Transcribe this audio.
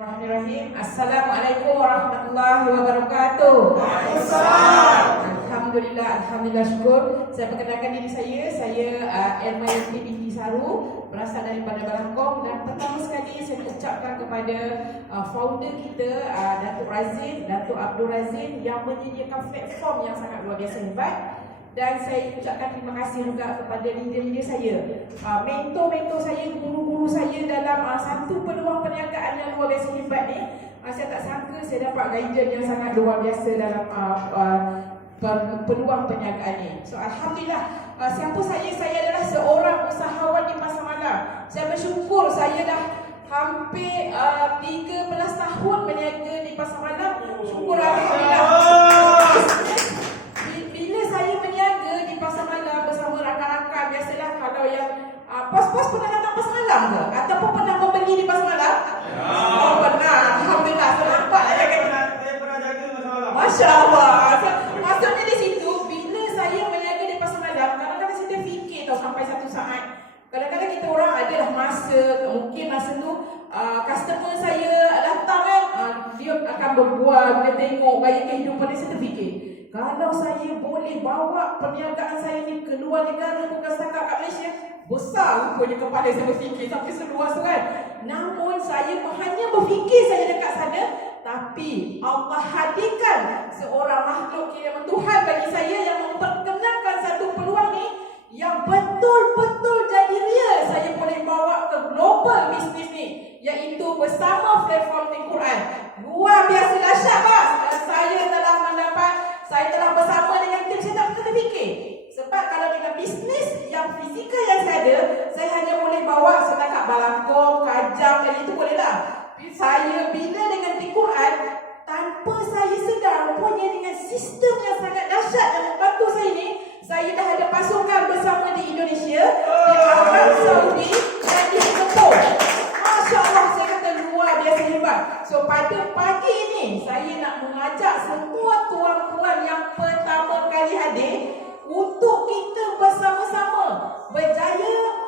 Bismillahirrahmanirrahim. Assalamualaikum warahmatullahi wabarakatuh. Waalaikumsalam. Alhamdulillah, syukur. Saya perkenalkan diri saya Ermayanti binti Saru, berasal daripada Balangkong, dan pertama sekali saya ucapkan kepada founder kita, Datuk Razin, Datuk Abdul Razin, yang menyediakan platform yang sangat luar biasa hebat. Dan saya ucapkan terima kasih juga kepada leader-leader saya, mentor-mentor saya, guru-guru saya dalam satu peluang perniagaan yang luar biasa hebat ni. Saya tak sangka saya dapat guidance yang sangat luar biasa dalam peluang perniagaan ni. So alhamdulillah, siapa saya? Saya adalah seorang usahawan di pasar malam. Saya bersyukur saya dah hampir 13 tahun berniaga di pasar malam. Syukur alhamdulillah. Bila saya berniaga di pasar malam bersama rakan-rakan, biasalah kalau yang pos-pos pernah datang pasar malam ke? Ataupun pernah membeli di pasar malam? Ya. Oh pernah, alhamdulillah. Saya nampak Saya pernah jaga pasar malam. Masya Allah. Maksudnya di situ, bila saya berniaga di pasar malam, kadang-kadang saya terfikir tau, sampai satu saat, kadang-kadang kita orang adalah masa, mungkin masa tu customer saya datang kan, dia akan berbual, dia tengok gaya kehidupan dia. Saya terfikir, kalau saya boleh bawa perniagaan saya ni ke luar negara, bukan setakat kat Malaysia, besar rupanya kepala saya berfikir sampai seluas tu kan. Namun saya hanya berfikir saya dekat sana, tapi Allah hadirkan seorang makhluk kiraman Tuhan bagi saya yang memperkenalkan satu peluang ni yang betul-betul jadi real. Saya boleh bawa ke global bisnis ni, iaitu bersama platform Think Quran. Luar biasa dahsyat bos. Dan saya telah bersama dengan tim, saya tak pernah terfikir. Sebab kalau dengan bisnis yang fizikal yang saya ada, saya hanya boleh bawa setakat Balangkong, Kajang, dan itu bolehlah. Saya bila dengan Think Quran, tanpa saya sedar, rupanya dengan sistem yang sangat dahsyat yang membantu saya ni, saya dah ada pasukan bersama di Indonesia, di Arab Saudi dan di Singapura. Masya Allah, saya kata luar biasa hebat. So pada pagi ini, saya nak mengajak semua tuan-tuan yang pertama kali hadir untuk kita bersama-sama berjaya